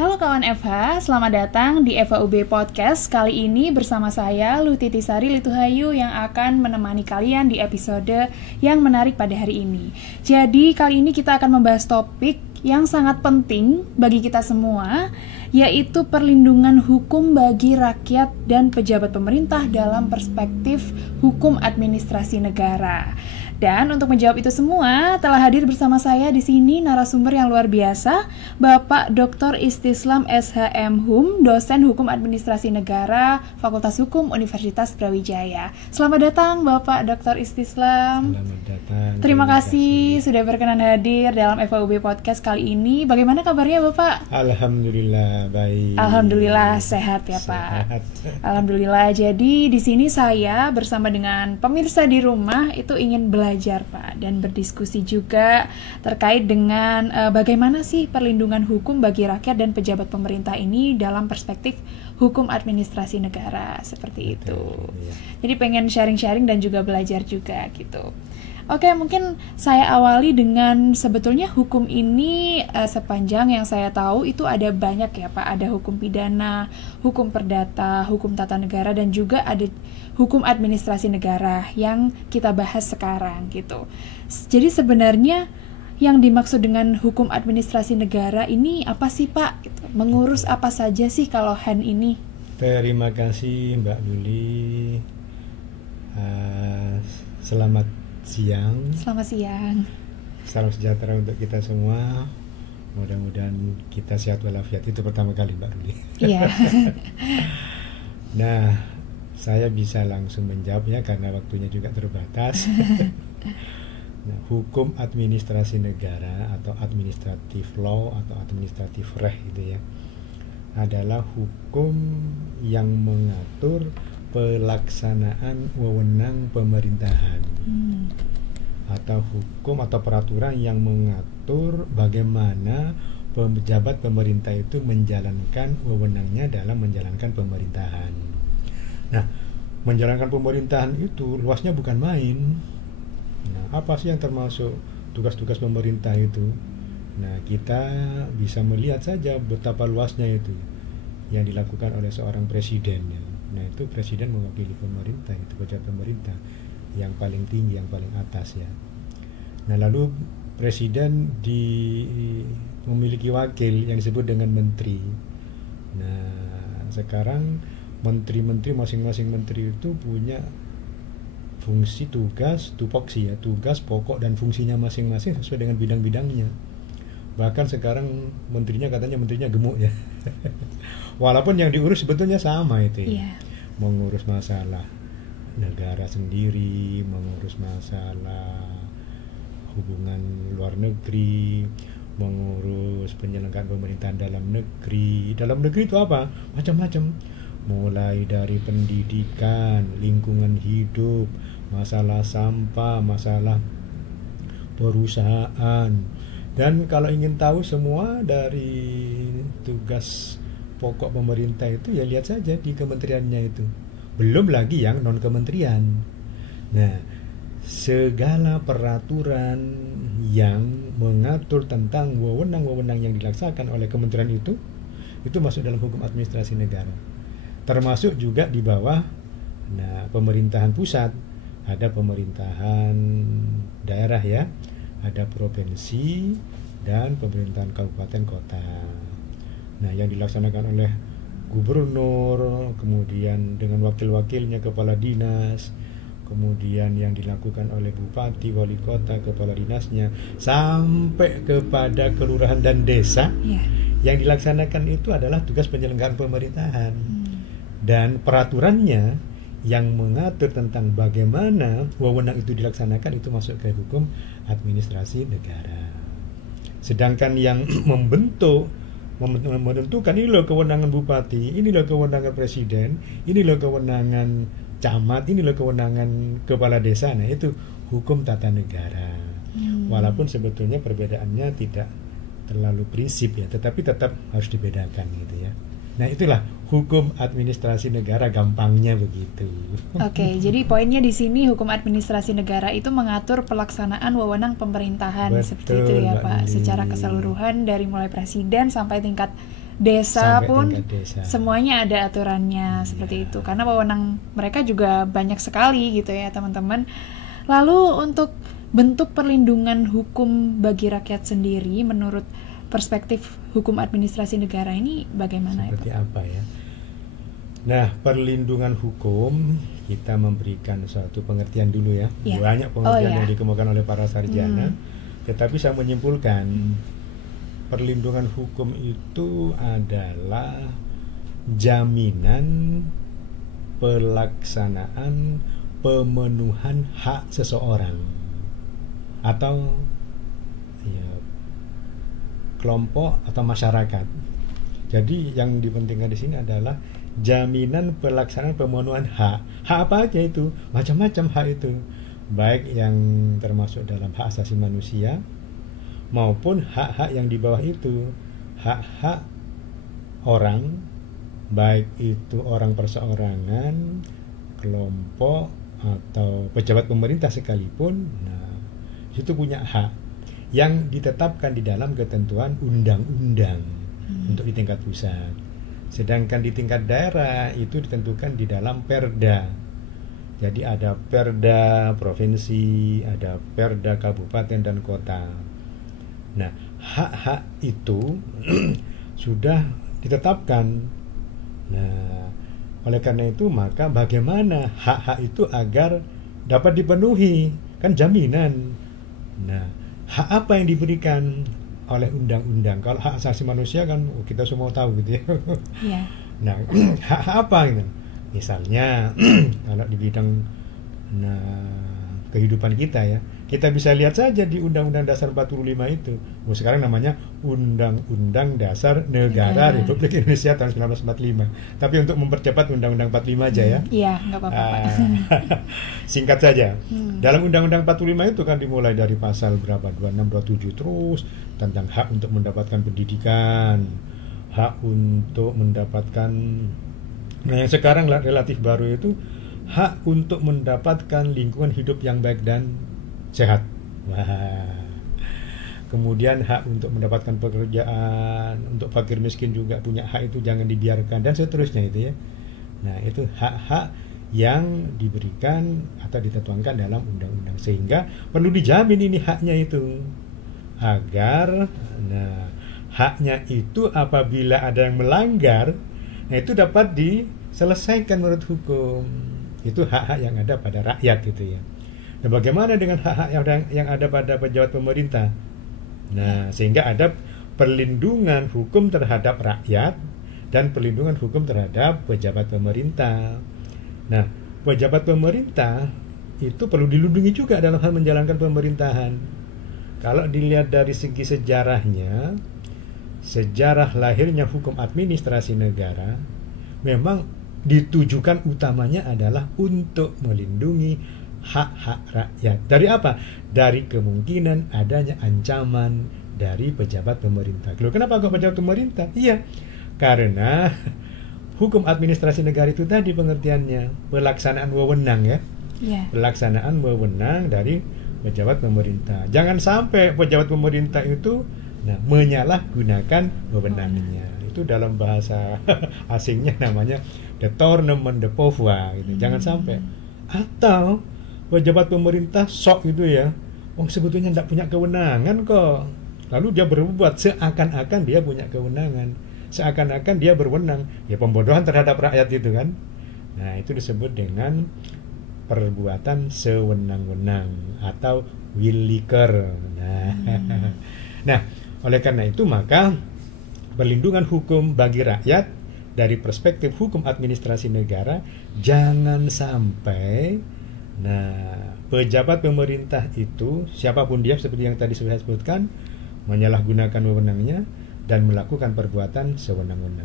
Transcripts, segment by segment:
Halo kawan FH, selamat datang di FHUB Podcast. Kali ini bersama saya Lutiti Sari Lituhayu yang akan menemani kalian di episode yang menarik pada hari ini. Jadi kali ini kita akan membahas topik yang sangat penting bagi kita semua, yaitu perlindungan hukum bagi rakyat dan pejabat pemerintah dalam perspektif hukum administrasi negara. Dan untuk menjawab itu semua, telah hadir bersama saya di sini narasumber yang luar biasa, Bapak Dr. Istislam SHM Hum, dosen Hukum Administrasi Negara, Fakultas Hukum Universitas Brawijaya. Selamat datang Bapak Dr. Istislam. Selamat datang. Terima kasih sudah berkenan hadir dalam FHUB Podcast kali ini. Bagaimana kabarnya Bapak? Alhamdulillah baik. Alhamdulillah sehat ya Pak. Sehat. Alhamdulillah. Jadi di sini saya bersama dengan pemirsa di rumah itu ingin belajar Pak dan berdiskusi juga terkait dengan bagaimana sih perlindungan hukum bagi rakyat dan pejabat pemerintah ini dalam perspektif hukum administrasi negara seperti itu. Ya. Jadi pengen sharing-sharing dan juga belajar juga gitu. Oke, mungkin saya awali dengan sebetulnya hukum ini sepanjang yang saya tahu itu ada banyak ya Pak. Ada hukum pidana, hukum perdata, hukum tata negara, dan juga ada hukum administrasi negara yang kita bahas sekarang gitu. Jadi sebenarnya yang dimaksud dengan hukum administrasi negara ini apa sih Pak? Gitu. Mengurus apa saja sih kalau HAN ini? Terima kasih Mbak Luli. Selamat siang. Selamat siang. Salam sejahtera untuk kita semua. Mudah-mudahan kita sehat walafiat. Itu pertama kali Mbak Luli. Iya. Nah, saya bisa langsung menjawabnya karena waktunya juga terbatas. Nah, hukum administrasi negara atau administrative law atau administrative reh gitu ya, adalah hukum yang mengatur pelaksanaan wewenang pemerintahan atau hukum atau peraturan yang mengatur bagaimana pejabat pemerintah itu menjalankan wewenangnya dalam menjalankan pemerintahan. Nah, menjalankan pemerintahan itu luasnya bukan main. Nah, apa sih yang termasuk tugas-tugas pemerintah itu? Nah, kita bisa melihat saja betapa luasnya itu yang dilakukan oleh seorang presiden. Nah, itu presiden mewakili pemerintah, itu pejabat pemerintah yang paling tinggi, yang paling atas ya. Nah, lalu presiden memiliki wakil yang disebut dengan menteri. Nah, sekarang menteri-menteri, masing-masing menteri itu punya fungsi, tugas, tupoksi ya, tugas pokok dan fungsinya masing-masing sesuai dengan bidang-bidangnya. Bahkan sekarang menterinya gemuk ya. Walaupun yang diurus sebetulnya sama itu ya. Yeah. Mengurus masalah negara sendiri, mengurus masalah hubungan luar negeri, mengurus penyelenggaraan pemerintahan dalam negeri. Dalam negeri itu apa? Macam-macam. Mulai dari pendidikan, lingkungan hidup, masalah sampah, masalah perusahaan. Dan kalau ingin tahu semua dari tugas pokok pemerintah itu ya lihat saja di kementeriannya itu. Belum lagi yang non kementerian. Nah, segala peraturan yang mengatur tentang wewenang-wewenang yang dilaksanakan oleh kementerian itu masuk dalam hukum administrasi negara. Termasuk juga di bawah pemerintahan pusat, ada pemerintahan daerah ya, ada provinsi dan pemerintahan kabupaten kota. Nah, yang dilaksanakan oleh gubernur, kemudian dengan wakil-wakilnya kepala dinas, kemudian yang dilakukan oleh bupati, wali kota, kepala dinasnya, sampai kepada kelurahan dan desa. Yang dilaksanakan itu adalah tugas penyelenggaraan pemerintahan. Dan peraturannya yang mengatur tentang bagaimana wewenang itu dilaksanakan itu masuk ke hukum administrasi negara. Sedangkan yang menentukan ini loh kewenangan bupati, ini loh kewenangan presiden, ini loh kewenangan camat, ini loh kewenangan kepala desa. Nah, itu hukum tata negara. Walaupun sebetulnya perbedaannya tidak terlalu prinsip ya, tetapi tetap harus dibedakan gitu ya. Nah, itulah hukum administrasi negara, gampangnya begitu. Oke, jadi poinnya di sini hukum administrasi negara itu mengatur pelaksanaan wewenang pemerintahan. Betul, seperti itu ya Pak, secara keseluruhan dari mulai presiden sampai tingkat desa sampai pun tingkat desa. semuanya ada aturannya seperti itu. Karena wewenang mereka juga banyak sekali gitu ya teman-teman. Lalu untuk bentuk perlindungan hukum bagi rakyat sendiri menurut perspektif hukum administrasi negara ini bagaimana? Seperti apa ya? Nah, perlindungan hukum kita memberikan suatu pengertian dulu ya. Banyak pengertian yang dikemukakan oleh para sarjana. Tetapi saya menyimpulkan perlindungan hukum itu adalah jaminan pelaksanaan pemenuhan hak seseorang atau ya, kelompok atau masyarakat. Jadi yang dipentingkan di sini adalah jaminan pelaksanaan pemenuhan hak. Hak apa aja itu? Macam-macam hak itu. Baik yang termasuk dalam hak asasi manusia maupun hak-hak yang di bawah itu. Hak-hak orang, baik itu orang perseorangan, kelompok atau pejabat pemerintah sekalipun. Nah, itu punya hak yang ditetapkan di dalam ketentuan undang-undang untuk di tingkat pusat. Sedangkan di tingkat daerah itu ditentukan di dalam perda. Jadi ada perda provinsi, ada perda kabupaten dan kota. Nah, hak-hak itu sudah ditetapkan. Nah, oleh karena itu maka bagaimana hak-hak itu agar dapat dipenuhi? Kan jaminan. Nah, hak apa yang diberikan oleh undang-undang? Kalau hak asasi manusia kan kita semua tahu gitu ya. Yeah. Nah, hak apa gitu? Misalnya kalau di bidang kehidupan kita ya, kita bisa lihat saja di Undang-Undang Dasar 45 itu. Sekarang namanya Undang-Undang Dasar Negara Republik Indonesia tahun 1945. Tapi untuk mempercepat Undang-Undang 45 aja ya. Iya, nggak apa-apa. Singkat saja. Dalam Undang-Undang 45 itu kan dimulai dari pasal berapa? 26, 27 terus tentang hak untuk mendapatkan pendidikan, hak untuk mendapatkan. Nah, yang sekarang relatif baru itu hak untuk mendapatkan lingkungan hidup yang baik dan sehat. Wah. Kemudian hak untuk mendapatkan pekerjaan, untuk fakir miskin juga punya hak itu, jangan dibiarkan dan seterusnya itu ya. Nah, itu hak-hak yang diberikan atau ditentukan dalam undang-undang, sehingga perlu dijamin ini haknya itu agar haknya itu apabila ada yang melanggar, nah itu dapat diselesaikan menurut hukum. Itu hak-hak yang ada pada rakyat gitu ya. Nah, bagaimana dengan hak-hak yang ada pada pejabat pemerintah? Nah, sehingga ada perlindungan hukum terhadap rakyat dan perlindungan hukum terhadap pejabat pemerintah. Nah, pejabat pemerintah itu perlu dilindungi juga dalam hal menjalankan pemerintahan. Kalau dilihat dari segi sejarahnya, sejarah lahirnya hukum administrasi negara memang ditujukan utamanya adalah untuk melindungi hak-hak rakyat. Dari apa? Dari kemungkinan adanya ancaman dari pejabat pemerintah. Loh, kenapa kok pejabat pemerintah? Iya, karena hukum administrasi negara itu tadi pengertiannya pelaksanaan wewenang ya. Yeah. Pelaksanaan wewenang dari pejabat pemerintah. Jangan sampai pejabat pemerintah itu menyalahgunakan wewenangnya. Itu dalam bahasa asingnya namanya détournement de pouvoir gitu. Jangan sampai. Atau pejabat pemerintah sok gitu ya, sebetulnya tidak punya kewenangan kok, lalu dia berbuat seakan-akan dia punya kewenangan, seakan-akan dia berwenang. Ya, pembodohan terhadap rakyat itu kan. Nah, itu disebut dengan perbuatan sewenang-wenang atau willekeur. Nah, oleh karena itu maka perlindungan hukum bagi rakyat dari perspektif hukum administrasi negara, jangan sampai pejabat pemerintah itu siapapun dia, seperti yang tadi sudah sebutkan, menyalahgunakan wewenangnya dan melakukan perbuatan sewenang-wenang.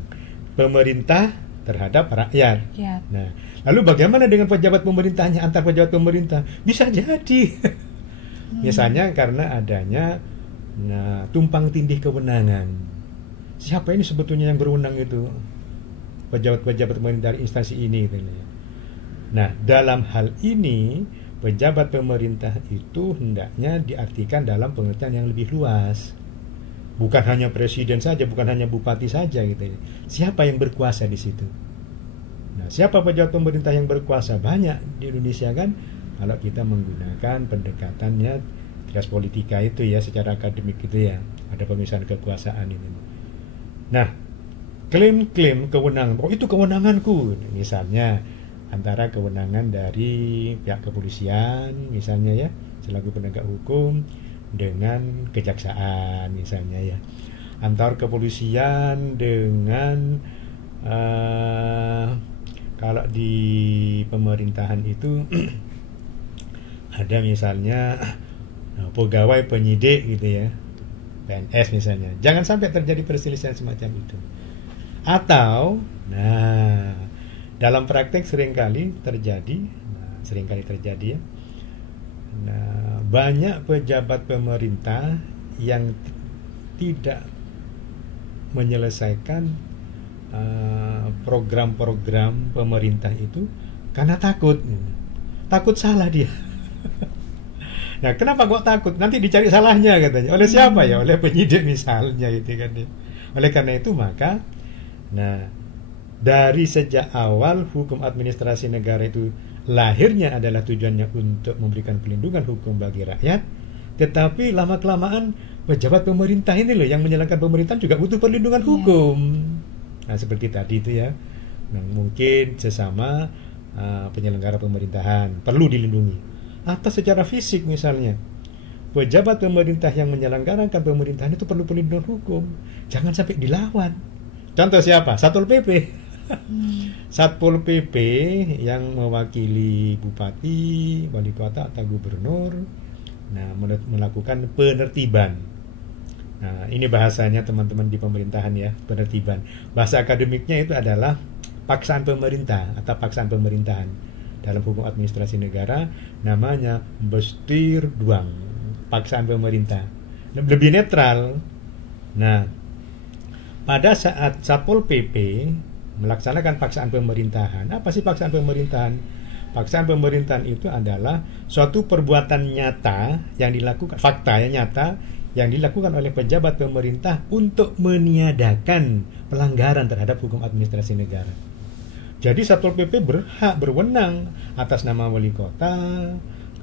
Pemerintah terhadap rakyat. Ya. Nah, lalu bagaimana dengan pejabat pemerintahnya, antar pejabat pemerintah? Bisa jadi misalnya karena adanya tumpang tindih kewenangan. Siapa ini sebetulnya yang berwenang itu? Pejabat-pejabat pemerintah dari instansi ini gitu. Nah, dalam hal ini pejabat pemerintah itu hendaknya diartikan dalam pengertian yang lebih luas. Bukan hanya presiden saja, bukan hanya bupati saja gitu ya. Siapa yang berkuasa di situ? Nah, siapa pejabat pemerintah yang berkuasa? Banyak di Indonesia kan. Kalau kita menggunakan pendekatannya trias politika itu ya, secara akademik itu ya, ada pemisahan kekuasaan ini. Nah, klaim-klaim kewenangan, oh itu kewenanganku, misalnya antara kewenangan dari pihak kepolisian misalnya ya, selaku penegak hukum, dengan kejaksaan misalnya ya, antar kepolisian dengan kalau di pemerintahan itu ada misalnya pegawai penyidik gitu ya, PNS misalnya. Jangan sampai terjadi perselisihan semacam itu. Atau, nah, dalam praktek seringkali terjadi ya. Nah, banyak pejabat pemerintah yang tidak menyelesaikan program-program pemerintah itu karena takut salah dia. Nah, kenapa kok takut? Nanti dicari salahnya katanya. Oleh siapa ya? Oleh penyidik misalnya gitu kan ya. Oleh karena itu maka, nah, dari sejak awal hukum administrasi negara itu lahirnya adalah tujuannya untuk memberikan pelindungan hukum bagi rakyat, tetapi lama-kelamaan pejabat pemerintah ini loh yang menjalankan pemerintahan juga butuh perlindungan hukum. Nah, seperti tadi itu ya. Nah, mungkin sesama penyelenggara pemerintahan perlu dilindungi. Atau secara fisik misalnya, pejabat pemerintah yang menyelenggarakan pemerintahan itu perlu perlindungan hukum. Jangan sampai dilawan. Contoh siapa? Satpol PP. Satpol PP yang mewakili bupati, wali kota atau gubernur, nah, melakukan penertiban. Nah, ini bahasanya teman-teman di pemerintahan ya, penertiban. Bahasa akademiknya itu adalah paksaan pemerintah atau paksaan pemerintahan. Dalam hukum administrasi negara namanya bestir duang, paksaan pemerintah. Lebih netral. Nah, pada saat Satpol PP melaksanakan paksaan pemerintahan, apa sih paksaan pemerintahan? Paksaan pemerintahan itu adalah suatu perbuatan nyata yang dilakukan, fakta yang nyata yang dilakukan oleh pejabat pemerintah untuk meniadakan pelanggaran terhadap hukum administrasi negara. Jadi Satpol PP berwenang atas nama wali kota,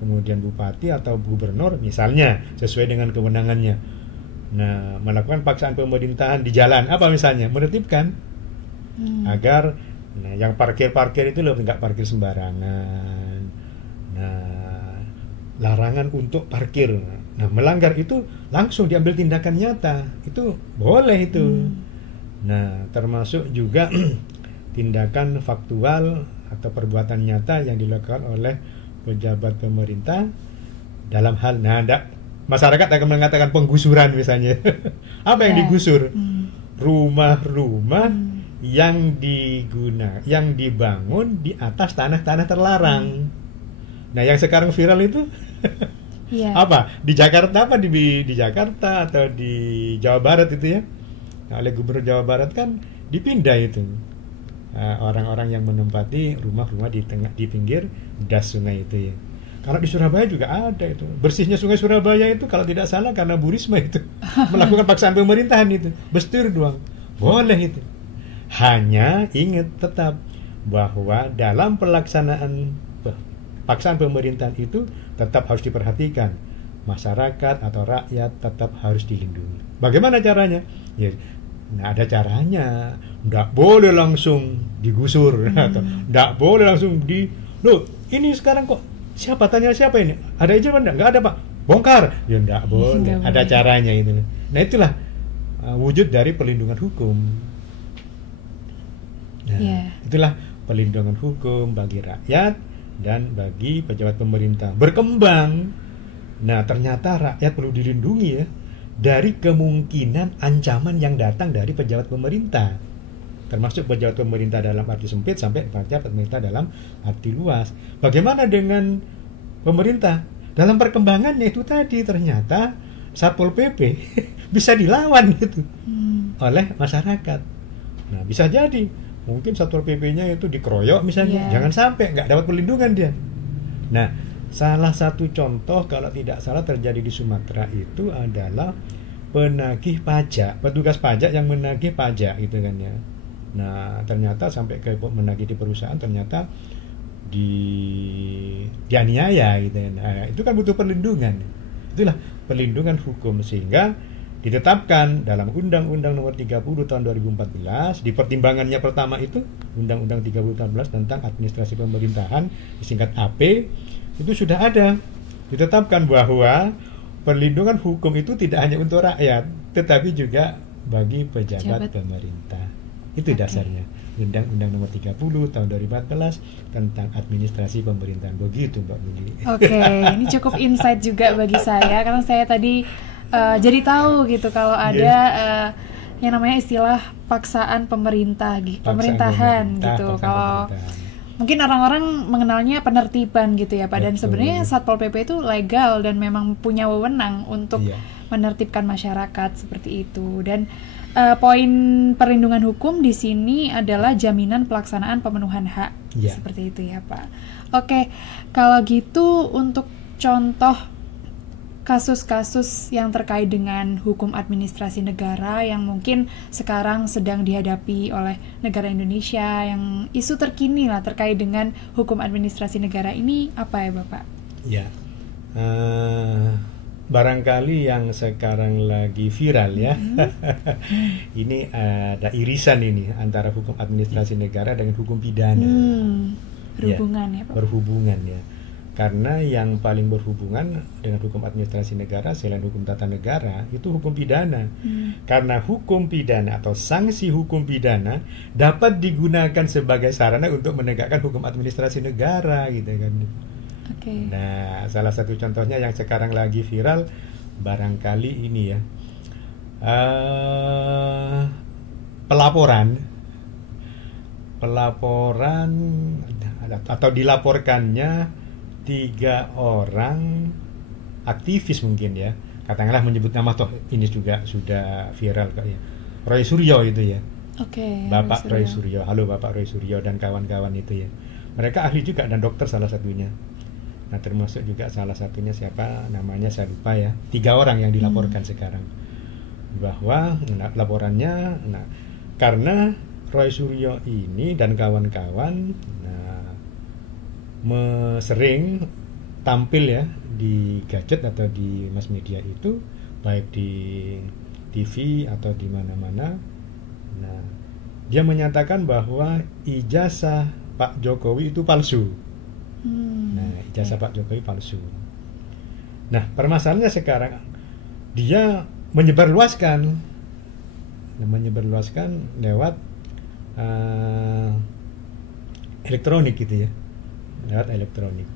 kemudian bupati atau gubernur misalnya sesuai dengan kewenangannya. Nah, melakukan paksaan pemerintahan di jalan apa misalnya? Menertibkan agar yang parkir itu loh nggak parkir sembarangan. Nah, larangan untuk parkir. Nah, melanggar itu langsung diambil tindakan nyata. Itu boleh itu. Nah, termasuk juga tindakan faktual atau perbuatan nyata yang dilakukan oleh pejabat pemerintah dalam hal masyarakat akan mengatakan penggusuran misalnya. Apa yang digusur? Rumah-rumah yang dibangun di atas tanah-tanah terlarang. Nah, yang sekarang viral itu apa? Di Jakarta di Jakarta atau di Jawa Barat itu ya. Nah, oleh Gubernur Jawa Barat kan dipindah itu. Orang-orang yang menempati rumah-rumah di pinggir das sungai itu ya. Kalau di Surabaya juga ada itu. Bersihnya sungai Surabaya itu kalau tidak salah karena Bu Risma itu melakukan paksaan pemerintahan itu. Bestir doang. Boleh itu. Hanya ingat tetap bahwa dalam pelaksanaan paksaan pemerintahan itu tetap harus diperhatikan. Masyarakat atau rakyat tetap harus dilindungi. Bagaimana caranya? Ya, ada caranya. Nggak boleh langsung digusur atau nggak boleh langsung loh, ini sekarang kok siapa? Tanya siapa ini? Ada izin enggak? Nggak ada, Pak. Bongkar. Ya nggak boleh. Ada caranya itu. Nah, itulah wujud dari perlindungan hukum. Nah, itulah perlindungan hukum bagi rakyat dan bagi pejabat pemerintah. Berkembang. Nah, ternyata rakyat perlu dilindungi ya dari kemungkinan ancaman yang datang dari pejabat pemerintah, termasuk pejabat pemerintah dalam arti sempit sampai pejabat pemerintah dalam arti luas. Bagaimana dengan pemerintah? Dalam perkembangannya itu tadi ternyata Satpol PP bisa dilawan gitu oleh masyarakat. Nah, bisa jadi mungkin Satpol PP-nya itu dikeroyok misalnya, jangan sampai nggak dapat perlindungan dia. Nah, salah satu contoh kalau tidak salah terjadi di Sumatera itu adalah penagih pajak, petugas pajak yang menagih pajak gitu kan ya. Nah ternyata sampai ke menagih di perusahaan ternyata dianiaya gitu ya. Nah, itu kan butuh perlindungan. Itulah perlindungan hukum, sehingga ditetapkan dalam Undang-Undang Nomor 30 Tahun 2014. Di pertimbangannya pertama itu Undang-Undang 30 Tahun 2014 tentang Administrasi Pemerintahan, disingkat AP, itu sudah ada ditetapkan bahwa perlindungan hukum itu tidak hanya untuk rakyat, tetapi juga bagi pejabat pemerintah. Itu dasarnya Undang-Undang Nomor 30 Tahun 2014 tentang Administrasi Pemerintahan. Begitu Mbak Mili. Oke, ini cukup insight juga bagi saya, karena saya tadi jadi tahu gitu kalau ada yang namanya istilah paksaan pemerintahan gitu. Kalau mungkin orang-orang mengenalnya penertiban gitu ya Pak. Dan sebenarnya Satpol PP itu legal dan memang punya wewenang untuk menertibkan masyarakat seperti itu. Dan poin perlindungan hukum di sini adalah jaminan pelaksanaan pemenuhan hak, seperti itu ya Pak. Oke, kalau gitu untuk contoh kasus-kasus yang terkait dengan hukum administrasi negara yang mungkin sekarang sedang dihadapi oleh negara Indonesia, yang isu terkini lah terkait dengan hukum administrasi negara ini, apa ya Bapak? Ya, barangkali yang sekarang lagi viral ya. Ini ada irisan ini antara hukum administrasi negara dengan hukum pidana. Berhubungan ya Pak? Berhubungan ya. Karena yang paling berhubungan dengan hukum administrasi negara selain hukum tata negara itu hukum pidana. Karena hukum pidana atau sanksi hukum pidana dapat digunakan sebagai sarana untuk menegakkan hukum administrasi negara gitu kan. Nah, salah satu contohnya yang sekarang lagi viral barangkali ini ya, pelaporan atau dilaporkannya 3 orang aktivis mungkin ya, katakanlah menyebut nama, toh ini juga sudah viral kok ya, Roy Suryo itu ya. Bapak Roy Suryo. Halo Bapak Roy Suryo dan kawan-kawan itu ya. Mereka ahli juga dan dokter salah satunya. Nah termasuk juga salah satunya siapa namanya saya lupa ya. 3 orang yang dilaporkan sekarang bahwa laporannya karena Roy Suryo ini dan kawan-kawan sering tampil ya di gadget atau di mass media itu, baik di TV atau di mana-mana. Nah, dia menyatakan bahwa ijazah Pak Jokowi itu palsu. Nah, ijazah Pak Jokowi palsu. Nah, permasalahannya sekarang dia menyebarluaskan lewat elektronik gitu ya. Lewat elektronik.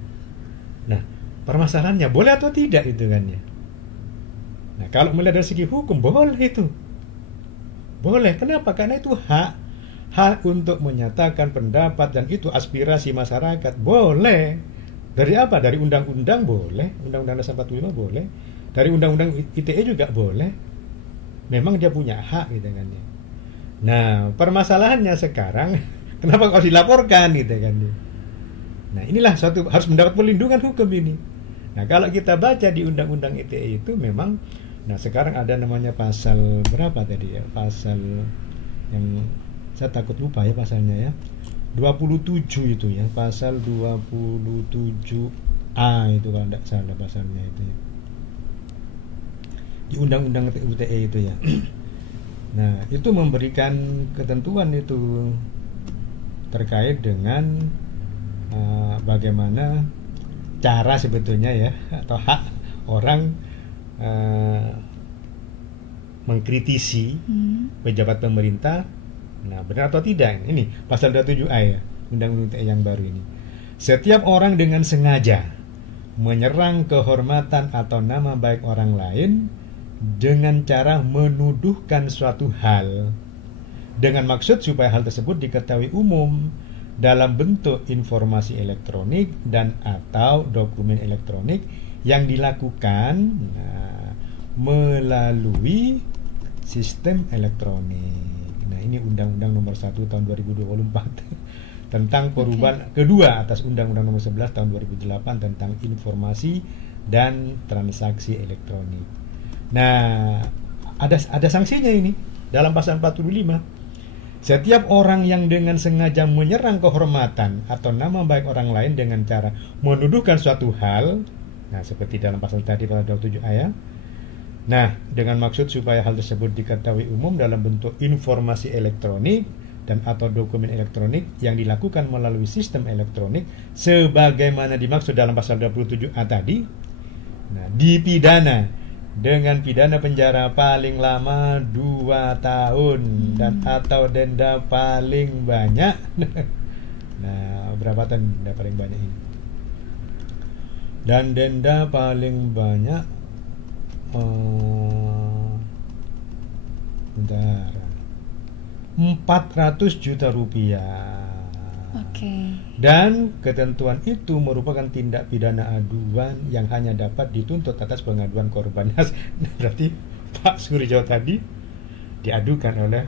Nah, permasalahannya boleh atau tidak itu kan ya. Nah, kalau melihat dari segi hukum boleh itu. Boleh. Kenapa? Karena itu hak untuk menyatakan pendapat dan itu aspirasi masyarakat. Boleh. Dari apa? Dari undang-undang boleh, Undang-Undang Dasar 45 boleh. Dari Undang-Undang ITE juga boleh. Memang dia punya hak gitu kan ya. Nah, permasalahannya sekarang kenapa kok dilaporkan gitu kan ya. Nah, inilah suatu harus mendapat perlindungan hukum ini. Nah, kalau kita baca di Undang-Undang ITE itu memang, nah sekarang ada namanya pasal berapa tadi ya? Pasal yang saya takut lupa ya pasalnya ya. 27 itu ya, pasal 27A itu kalau tidak salah pasalnya itu ya. Di Undang-Undang ITE itu ya. Nah, itu memberikan ketentuan itu terkait dengan bagaimana cara sebetulnya ya, atau hak orang mengkritisi pejabat pemerintah. Nah, benar atau tidak? Ini pasal 27A ya, Undang-Undang yang baru ini. Setiap orang dengan sengaja menyerang kehormatan atau nama baik orang lain dengan cara menuduhkan suatu hal dengan maksud supaya hal tersebut diketahui umum dalam bentuk informasi elektronik dan atau dokumen elektronik yang dilakukan melalui sistem elektronik. Nah, ini Undang-Undang Nomor 1 Tahun 2024 tentang perubahan kedua atas Undang-Undang Nomor 11 Tahun 2008 tentang informasi dan transaksi elektronik. Nah, ada sanksinya ini dalam pasal 45. Setiap orang yang dengan sengaja menyerang kehormatan atau nama baik orang lain dengan cara menuduhkan suatu hal, nah seperti dalam pasal tadi pasal 27A ya. Nah, dengan maksud supaya hal tersebut diketahui umum dalam bentuk informasi elektronik dan atau dokumen elektronik yang dilakukan melalui sistem elektronik sebagaimana dimaksud dalam pasal 27A tadi, nah, dipidana dengan pidana penjara paling lama 2 tahun dan atau denda paling banyak. Nah, berapa tahun denda paling banyak ini? Dan denda paling banyak bentar, 400 juta rupiah. Oke. Dan ketentuan itu merupakan tindak pidana aduan yang hanya dapat dituntut atas pengaduan korban. Berarti Pak Suryo tadi diadukan oleh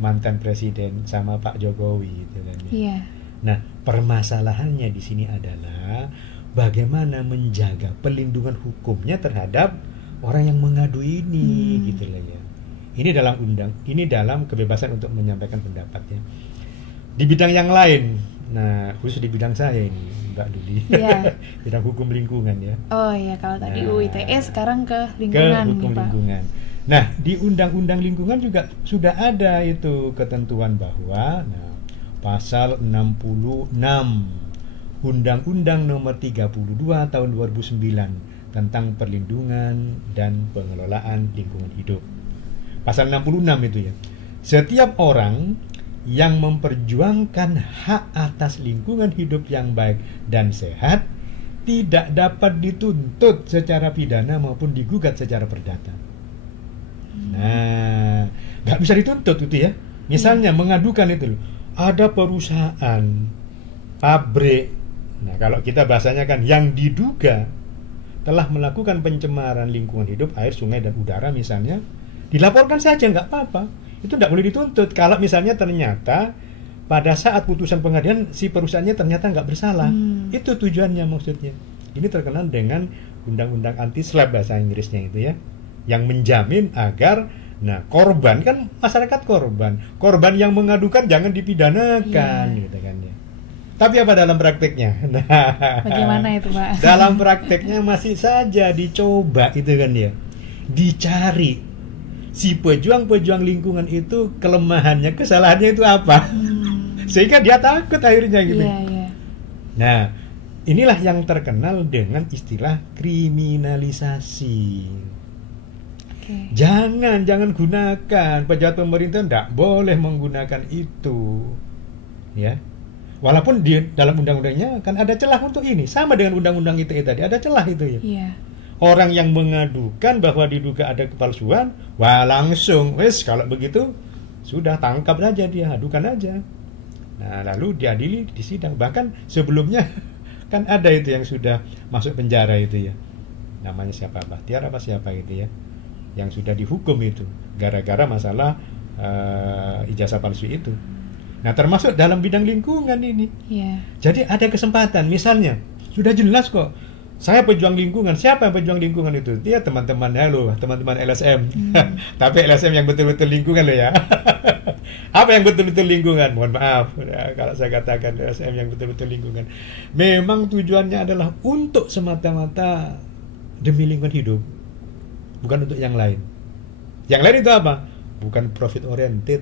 mantan presiden sama Pak Jokowi gitu kan. Iya. Nah, permasalahannya di sini adalah bagaimana menjaga pelindungan hukumnya terhadap orang yang mengadu ini gitu lah ya. Ini dalam kebebasan untuk menyampaikan pendapatnya. Di bidang yang lain, nah khusus di bidang saya ini Mbak Dudi, bidang hukum lingkungan ya. Oh iya, kalau tadi UITE sekarang ke Ke lingkungan hukum nih, Pak. lingkungan. Nah, di undang-undang lingkungan juga sudah ada itu ketentuan bahwa pasal 66 Undang-Undang Nomor 32 Tahun 2009 tentang perlindungan dan pengelolaan lingkungan hidup. Pasal 66 itu ya. Setiap orang yang memperjuangkan hak atas lingkungan hidup yang baik dan sehat tidak dapat dituntut secara pidana maupun digugat secara perdata. Nah, nggak bisa dituntut itu ya. Misalnya mengadukan itu loh, ada perusahaan, pabrik. Nah, kalau kita bahasanya kan yang diduga telah melakukan pencemaran lingkungan hidup, air, sungai, dan udara misalnya, dilaporkan saja nggak apa-apa. Itu tidak boleh dituntut kalau misalnya ternyata pada saat putusan pengadilan si perusahaannya ternyata nggak bersalah. Itu tujuannya maksudnya. Ini terkenal dengan undang-undang anti-SLAPP bahasa Inggrisnya itu ya, yang menjamin agar korban kan masyarakat korban yang mengadukan jangan dipidanakan gitu kan ya. Tapi apa dalam prakteknya? Bagaimana itu, Pak? Dalam prakteknya masih saja dicoba itu kan ya, dicari si pejuang-pejuang lingkungan itu kelemahannya, kesalahannya itu apa, sehingga dia takut akhirnya gitu. Nah, inilah yang terkenal dengan istilah kriminalisasi. Jangan gunakan, pejabat pemerintah tidak boleh menggunakan itu, ya. Walaupun di dalam undang-undangnya kan ada celah untuk ini, sama dengan undang-undang ITE tadi ada celah itu ya. Orang yang mengadukan bahwa diduga ada kepalsuan, wah langsung, wes kalau begitu sudah tangkap aja dia, adukan aja. Nah, lalu diadili di sidang. Bahkan sebelumnya kan ada itu yang sudah masuk penjara itu ya. Namanya siapa, Bahtiar apa siapa itu ya, yang sudah dihukum itu gara-gara masalah ijazah palsu itu. Nah, termasuk dalam bidang lingkungan ini. Jadi ada kesempatan, misalnya sudah jelas kok saya pejuang lingkungan. Siapa yang pejuang lingkungan itu? Dia teman-teman teman-teman LSM. Tapi LSM yang betul-betul lingkungan loh ya. Apa yang betul-betul lingkungan? Mohon maaf ya, kalau saya katakan LSM yang betul-betul lingkungan. Memang tujuannya adalah untuk semata-mata demi lingkungan hidup, bukan untuk yang lain. Yang lain itu apa? Bukan profit oriented.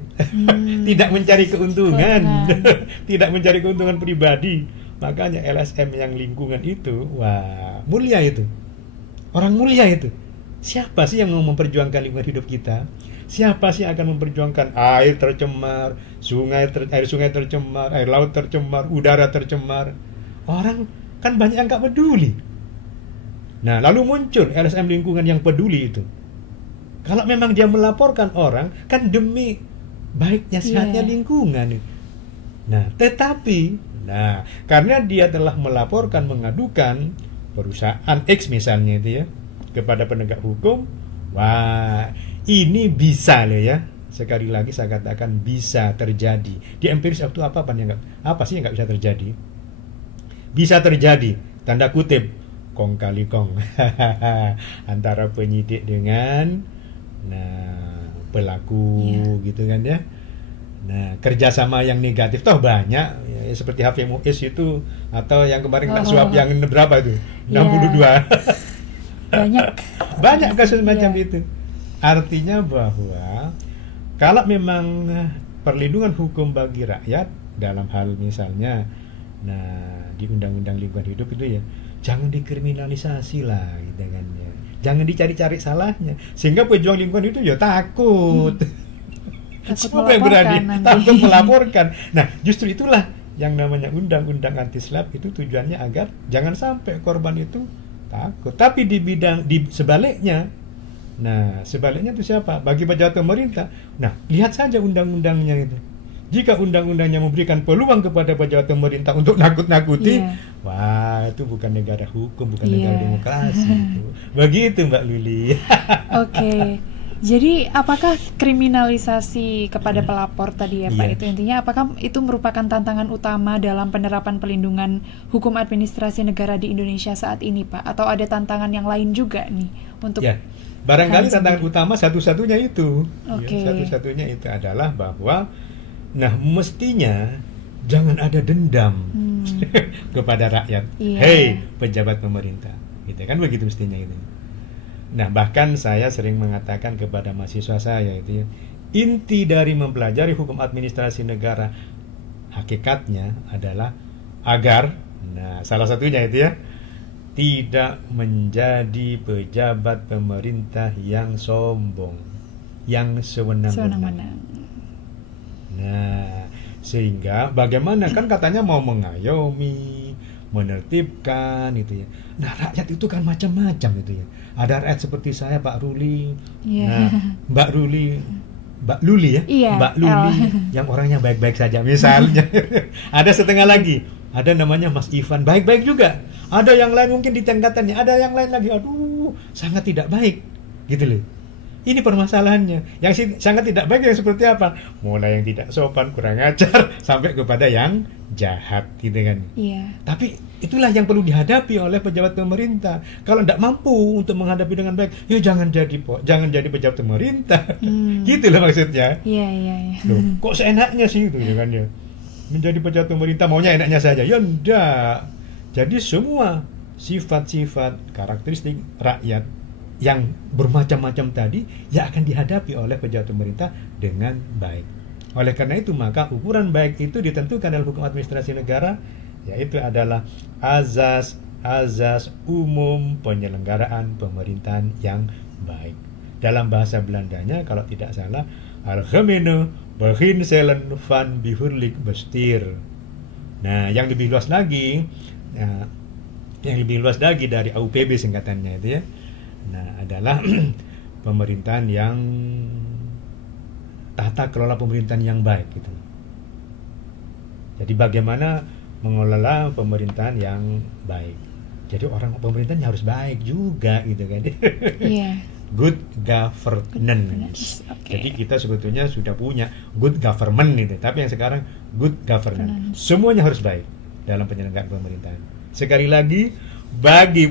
Tidak mencari keuntungan. Tidak mencari keuntungan pribadi. Makanya LSM yang lingkungan itu, wah, mulia itu. Orang mulia itu. Siapa sih yang mau memperjuangkan lingkungan hidup kita? Siapa sih yang akan memperjuangkan air tercemar, air sungai tercemar, air laut tercemar, udara tercemar? Orang kan banyak yang gak peduli. Nah, lalu muncul LSM lingkungan yang peduli itu. Kalau memang dia melaporkan orang, kan demi baiknya sehatnya lingkungan. Nah, tetapi karena dia telah melaporkan, mengadukan perusahaan X misalnya itu ya kepada penegak hukum, wah, ini bisa loh ya. Sekali lagi saya katakan bisa terjadi. Di empiris waktu apa sih yang nggak bisa terjadi? Bisa terjadi, tanda kutip, kong kali kong antara penyidik dengan pelaku, gitu kan ya. Nah, kerjasama yang negatif toh banyak ya, seperti Harvey Muiz itu, atau yang kemarin kena suap yang berapa itu 62. banyak kasus macam itu. Artinya bahwa kalau memang perlindungan hukum bagi rakyat dalam hal misalnya, nah di Undang-Undang Lingkungan Hidup itu ya jangan dikriminalisasi lah, gitu kan ya. Jangan dicari-cari salahnya, sehingga pejuang lingkungan itu ya takut. Siapa yang berani takut melaporkan. Nah, justru itulah yang namanya undang-undang anti SLAPP itu tujuannya agar jangan sampai korban itu takut. Tapi di sebaliknya, nah sebaliknya itu siapa? Bagi pejabat pemerintah. Nah, lihat saja undang-undangnya itu. Jika undang-undangnya memberikan peluang kepada pejabat pemerintah untuk nakut-nakuti, wah itu bukan negara hukum, bukan negara demokrasi. Itu. Begitu Mbak Luli. Oke. Jadi apakah kriminalisasi kepada pelapor tadi ya Pak, itu intinya apakah itu merupakan tantangan utama dalam penerapan pelindungan hukum administrasi negara di Indonesia saat ini Pak? Atau ada tantangan yang lain juga nih untuk barangkali tantangan utama satu-satunya itu. Satu-satunya itu adalah bahwa mestinya jangan ada dendam kepada rakyat. Hei pejabat pemerintah. Gitu kan, begitu mestinya itu. Nah, bahkan saya sering mengatakan kepada mahasiswa saya itu ya, inti dari mempelajari hukum administrasi negara hakikatnya adalah agar, salah satunya itu ya, tidak menjadi pejabat pemerintah yang sombong, yang sewenang-wenang. Nah, sehingga bagaimana, kan katanya mau mengayomi, menertibkan itu ya. Nah, rakyat itu kan macam-macam itu ya. Ada rakyat seperti saya, Pak Ruli. Nah, Mbak Luli ya. Mbak Luli yang orangnya baik-baik saja misalnya. Ada setengah lagi. Ada namanya Mas Ivan, baik-baik juga. Ada yang lain mungkin di tingkatannya, ada yang lain lagi aduh, sangat tidak baik. Gitu loh. Ini permasalahannya. Yang sangat tidak baik yang seperti apa? Mulai yang tidak sopan, kurang ajar, sampai kepada yang jahat, gitu kan. Tapi itulah yang perlu dihadapi oleh pejabat pemerintah. Kalau tidak mampu untuk menghadapi dengan baik, ya jangan jadi pejabat pemerintah. Gitu loh maksudnya. Loh, kok seenaknya sih itu kan ya. Menjadi pejabat pemerintah maunya enaknya saja. Ya enggak. Jadi semua sifat-sifat karakteristik rakyat yang bermacam-macam tadi ya akan dihadapi oleh pejabat pemerintah dengan baik. Oleh karena itu maka ukuran baik itu ditentukan dalam hukum administrasi negara, yaitu adalah azas umum penyelenggaraan pemerintahan yang baik. Dalam bahasa Belandanya kalau tidak salah, algemene beginselen van behoorlijk bestuur. Nah, yang lebih luas lagi, dari AUPB singkatannya itu ya. Nah, adalah pemerintahan yang tata kelola pemerintahan yang baik gitu. Jadi bagaimana mengelola pemerintahan yang baik. Jadi orang pemerintahan harus baik juga gitu kan. Good governance. Jadi kita sebetulnya sudah punya good government itu, tapi yang sekarang good governance. Semuanya harus baik dalam penyelenggaraan pemerintahan. Sekali lagi, bagi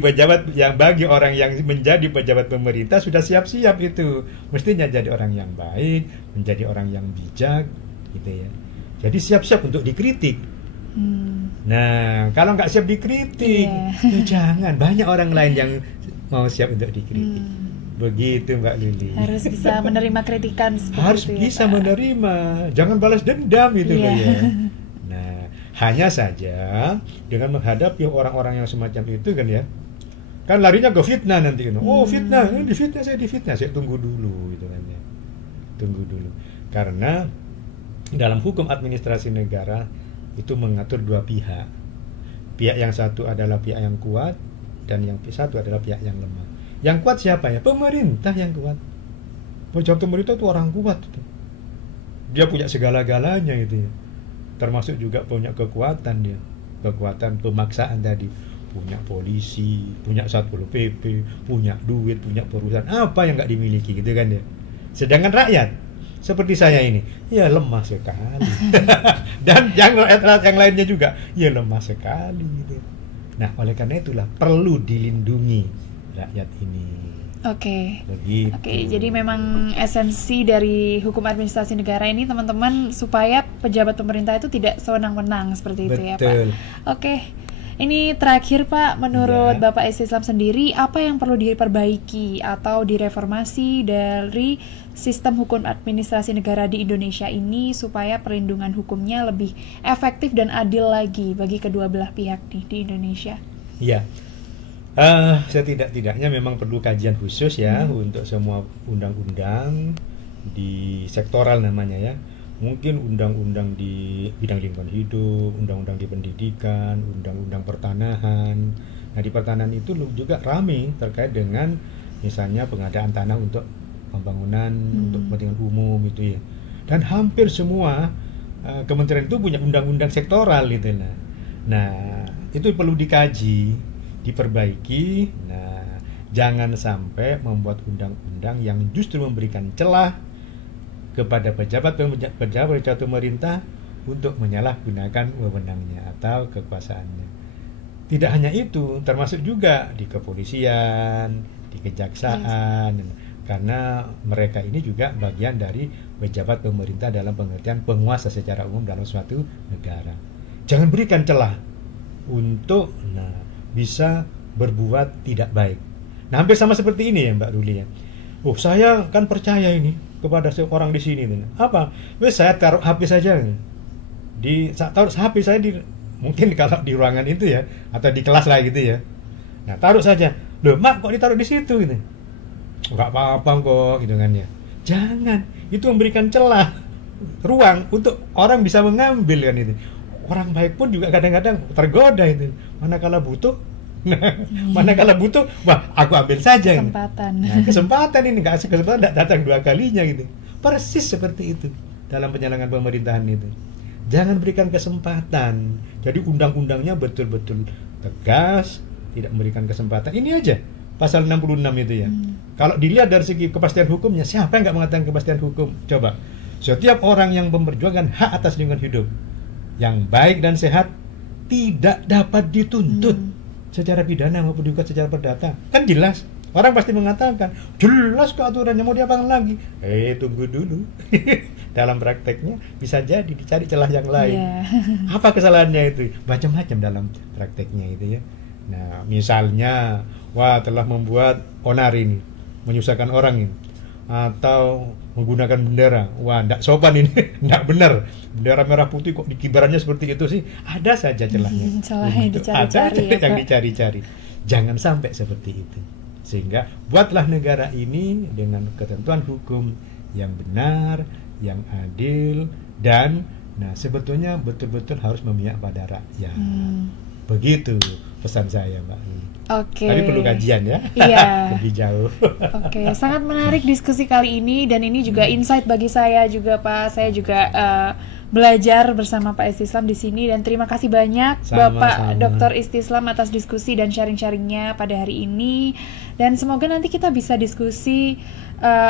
orang yang menjadi pejabat pemerintah sudah siap-siap itu, mestinya jadi orang yang baik, menjadi orang yang bijak, gitu ya. Jadi siap-siap untuk dikritik. Nah, kalau nggak siap dikritik, ya jangan. Banyak orang lain yang mau siap untuk dikritik. Begitu Mbak Lili. Harus bisa menerima kritikan seperti harus itu, bisa ya, menerima, jangan balas dendam gitu ya. Hanya saja dengan menghadapi orang-orang yang semacam itu kan ya, kan larinya ke fitnah nanti. Fitnah, saya tunggu dulu gitu kan ya. Tunggu dulu. Karena dalam hukum administrasi negara itu mengatur dua pihak. Pihak yang satu adalah pihak yang kuat dan yang satu adalah pihak yang lemah. Yang kuat siapa ya? Pemerintah yang kuat. Pejabat pemerintah itu orang kuat itu. Dia punya segala-galanya itu ya. Termasuk juga punya kekuatan dia, kekuatan pemaksaan tadi, punya polisi, punya Satpol PP, punya duit, punya perusahaan, apa yang nggak dimiliki gitu kan ya. Sedangkan rakyat seperti saya ini, ya lemah sekali. Dan yang rakyat yang lainnya juga, ya lemah sekali gitu. Nah, oleh karena itulah perlu dilindungi rakyat ini. Oke. Begitu. Oke, jadi memang esensi dari hukum administrasi negara ini teman-teman supaya pejabat pemerintah itu tidak sewenang-wenang seperti itu ya Pak. Betul. Oke. Ini terakhir Pak, menurut Ya. Bapak Istislam sendiri apa yang perlu diperbaiki atau direformasi dari sistem hukum administrasi negara di Indonesia ini supaya perlindungan hukumnya lebih efektif dan adil lagi bagi kedua belah pihak di Indonesia? Iya. Setidak-tidaknya memang perlu kajian khusus ya untuk semua undang-undang di sektoral namanya ya. Mungkin undang-undang di bidang lingkungan hidup, undang-undang di pendidikan, undang-undang pertanahan. Nah di pertanahan itu juga ramai terkait dengan misalnya pengadaan tanah untuk pembangunan, untuk kepentingan umum itu ya. Dan hampir semua kementerian itu punya undang-undang sektoral gitu. Nah itu perlu dikaji, diperbaiki. Nah, jangan sampai membuat undang-undang yang justru memberikan celah kepada pejabat pemerintah untuk menyalahgunakan wewenangnya atau kekuasaannya. Tidak hanya itu, termasuk juga di kepolisian, di kejaksaan, karena mereka ini juga bagian dari pejabat pemerintah dalam pengertian penguasa secara umum dalam suatu negara. Jangan berikan celah untuk bisa berbuat tidak baik. Nah, hampir sama seperti ini ya Mbak Ruli ya. Oh, saya kan percaya ini kepada seorang di sini. Apa? Wes saya taruh HP saja. Taruh HP saya mungkin kalau di ruangan itu ya, atau di kelas lah gitu ya. Nah, taruh saja. Loh, Mak kok ditaruh di situ gitu. Enggak apa-apa kok gitu kan ya. Jangan. Itu memberikan celah, ruang untuk orang bisa mengambil kan itu. Orang baik pun juga kadang-kadang tergoda itu. Manakala butuh, wah aku ambil saja. Kesempatan. Nah, kesempatan ini nggak kesempatan tidak datang dua kalinya gitu. Persis seperti itu dalam penyelenggaraan pemerintahan itu. Jangan berikan kesempatan. Jadi undang-undangnya betul-betul tegas, tidak memberikan kesempatan. Ini aja pasal 66 itu ya. Kalau dilihat dari segi kepastian hukumnya, siapa yang nggak mengatakan kepastian hukum? Coba. Setiap orang yang memperjuangkan hak atas lingkungan hidup yang baik dan sehat tidak dapat dituntut secara pidana maupun juga secara perdata. Kan jelas. Orang pasti mengatakan, jelas kok aturannya, mau diapakan lagi? Tunggu dulu. Dalam prakteknya bisa jadi dicari celah yang lain. Apa kesalahannya itu? Macam-macam dalam prakteknya itu ya. Nah, misalnya, telah membuat onar ini, menyusahkan orang ini, atau menggunakan bendera, tidak sopan ini, tidak benar. Bendera merah putih kok dikibarannya seperti itu sih? Ada saja celahnya. Dicari-cari yang dicari-cari. Jangan sampai seperti itu. Sehingga buatlah negara ini dengan ketentuan hukum yang benar, yang adil, dan sebetulnya betul-betul harus memihak pada rakyat. Begitu pesan saya, Mbak. Oke. Tapi perlu kajian ya. Iya. Lebih jauh. Oke, sangat menarik diskusi kali ini, dan ini juga insight bagi saya juga Pak. Saya juga belajar bersama Pak Istislam di sini, dan terima kasih banyak Bapak Dr. Istislam atas diskusi dan sharing-sharingnya pada hari ini. Dan semoga nanti kita bisa diskusi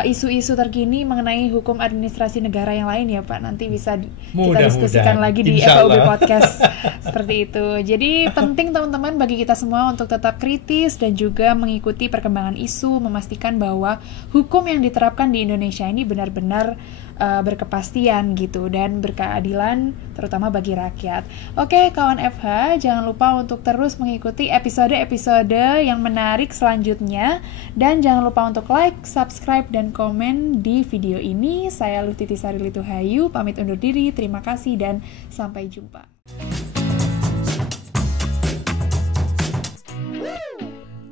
isu-isu terkini mengenai hukum administrasi negara yang lain ya Pak. Nanti bisa kita diskusikan lagi di FAUB Podcast seperti itu. Jadi penting teman-teman bagi kita semua untuk tetap kritis dan juga mengikuti perkembangan isu, memastikan bahwa hukum yang diterapkan di Indonesia ini benar-benar berkepastian gitu dan berkeadilan terutama bagi rakyat. Oke, kawan FH, jangan lupa untuk terus mengikuti episode-episode yang menarik selanjutnya, dan jangan lupa untuk like, subscribe, dan komen di video ini. Saya Lutiti Sari Lituhayu, pamit undur diri. Terima kasih dan sampai jumpa.